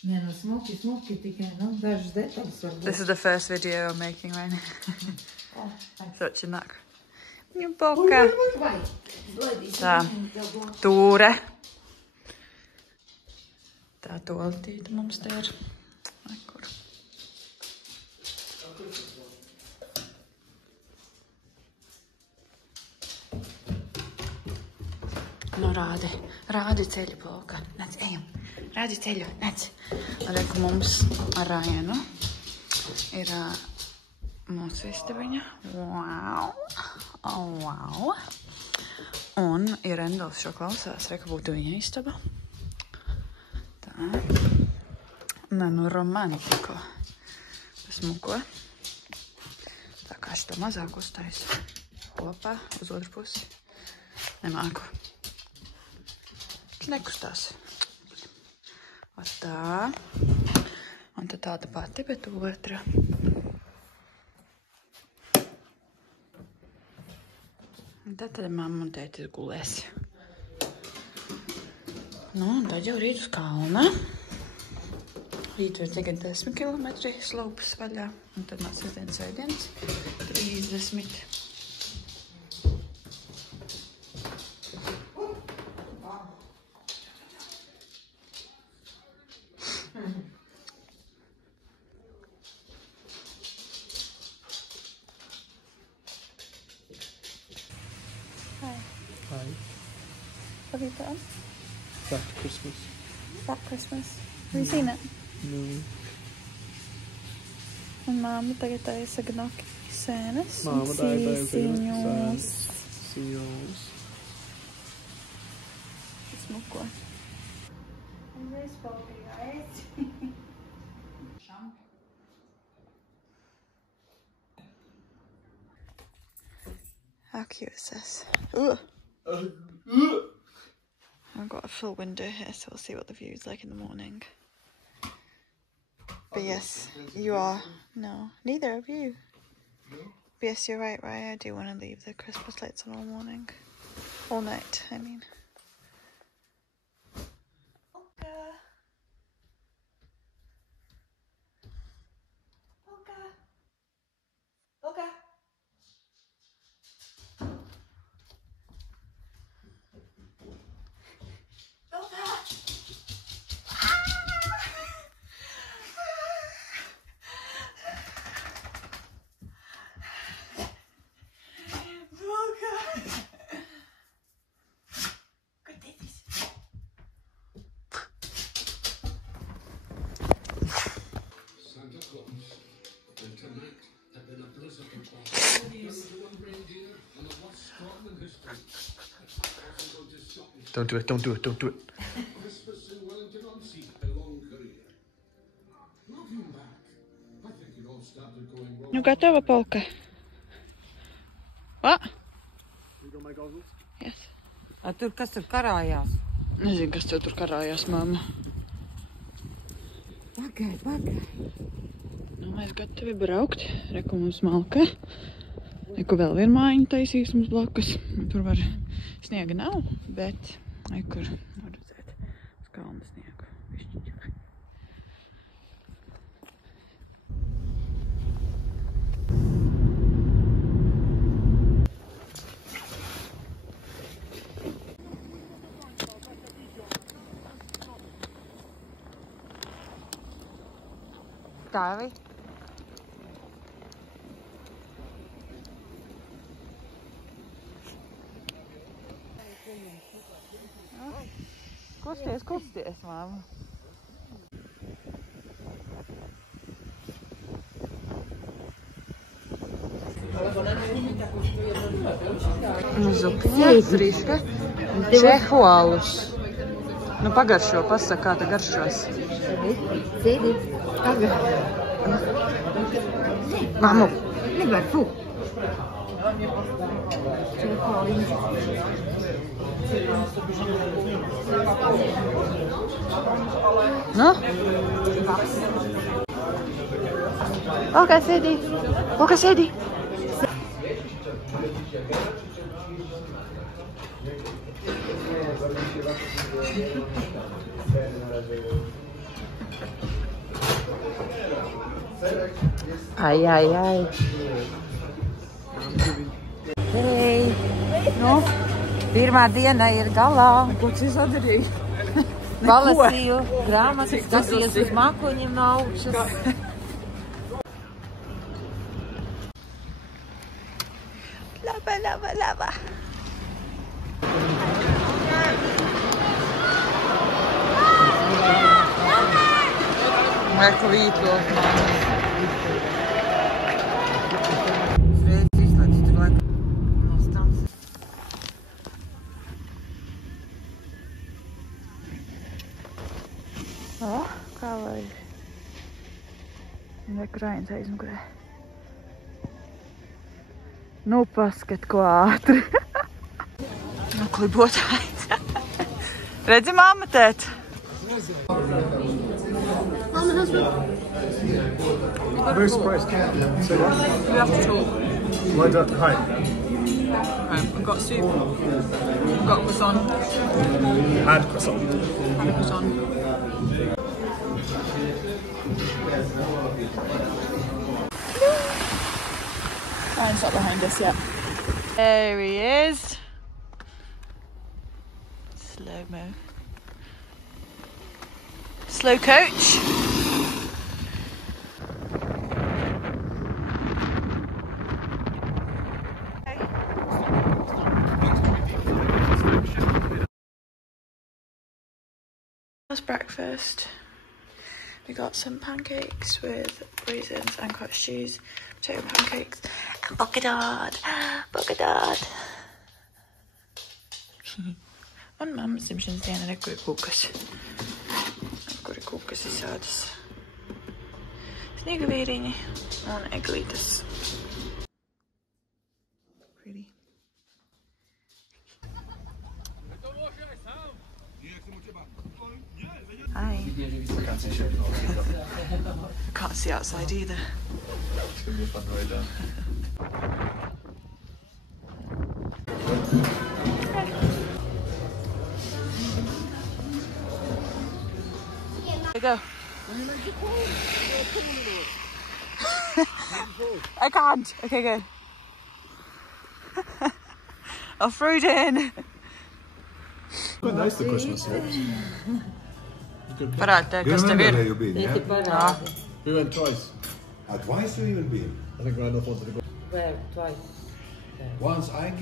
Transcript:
Nē, no smuki, tikai, dažas detaļas varbūt. This is the first video I'm making, right? Such a knack. Poka. Tā, tūre. Tā toltīta mums te ir. Kur? Nu, rādi ceļu, Poka. Nec, ejam. Rādi ceļu, nec. Reku mums ar Rajanu ir mūsu istabiņa. Wow. Oh, wow. Un, ja Rendals šo klausās, reku būtu viņa istaba. Tā. Nē, nu romantiko. Smuko. Tā kā es to mazāk uztaisu. Kopā, uz otru pusi. Nemāku. Nekustās. Ar tā. Un tad tāda pati, bet otra. Un tad mamma un tētis gulēs. Nu, un tad jau rīt uz kalna. Rīt ir tagad 10 kilometri slopas vaļā. Un tad nāc sestdienas svētdienas 30. Hi. What have you done? Back to Christmas. That Christmas. Have you seen it? No. Un māma tagad taisa gnocchi sēnes un Māma taisa sīsiņos. Sīsiņos. Smuko. Un es palpīju. How cute is this? I've got a full window here, so we'll see what the view is like in the morning. But yes, you are. No, neither of you. No? But yes, you're right, I do want to leave the Christmas lights on all morning. All night, I mean. Don't do it, don't do it, don't do it. Nu gatava, Polka? What? You got my goggles? Yes. A tur kas tur karājās? Nezinu, kas tev tur karājās, mamma. Pagaid. Nu, mēs gatavi braukt. Reku mums malka. Reku vēl vienu mājiņu taisīs mums blakus. Tur var sniega nav, bet kur var redzēt uz kalna sniegu. Višķiņu. Tāvi. Kusties, mamma. Zupiņa, friška, čehu alus. Nu, pagaršo, pasaka, kā te garšos. Sēdi, pagaid. Mamu. Nevar, fu. Nu? Olga, sēdi. Ai, ai, ai. Hei! Nu, pirmā diena ir galā. Ko tu izdarīji? Palasīju grāmatas, skatījos uz mākoņiem no augšas. Laba, laba, laba. Reku vītros, mamma. Uzreiz izslēdz, tur laikam no stances. O, kā vajag. Reku Rains aizmugurē. Nu, paskat, ko ātri. Nu, klibotājs. Redzi, mamma, tēt? I'm very surprised. Say what? You have to talk. Why don't? Hi. I've got soup. I've got croissant. Had croissant. Had a croissant. Ryan's not behind us yet. There he is. Slow-mo. Slow coach. That's breakfast. We got some pancakes with raisins and cottage cheese, potato pancakes, and bocadard. Bocadard. Un mammas dzimšanas diena ir kuri kukas. Kuri kukas izsādas sniega vīriņi un eglītes. Pretty. Hi. Can't see outside either. It's gonna be a fun ride down. There you go. I can't. Okay, good. Off-roading. Quite nice, the Christmas slips. Parādi, kas tev ir? Where you been, yeah? Jā. We went twice. Twice you even been? I think Randolph wanted to go. Where? Twice. Once I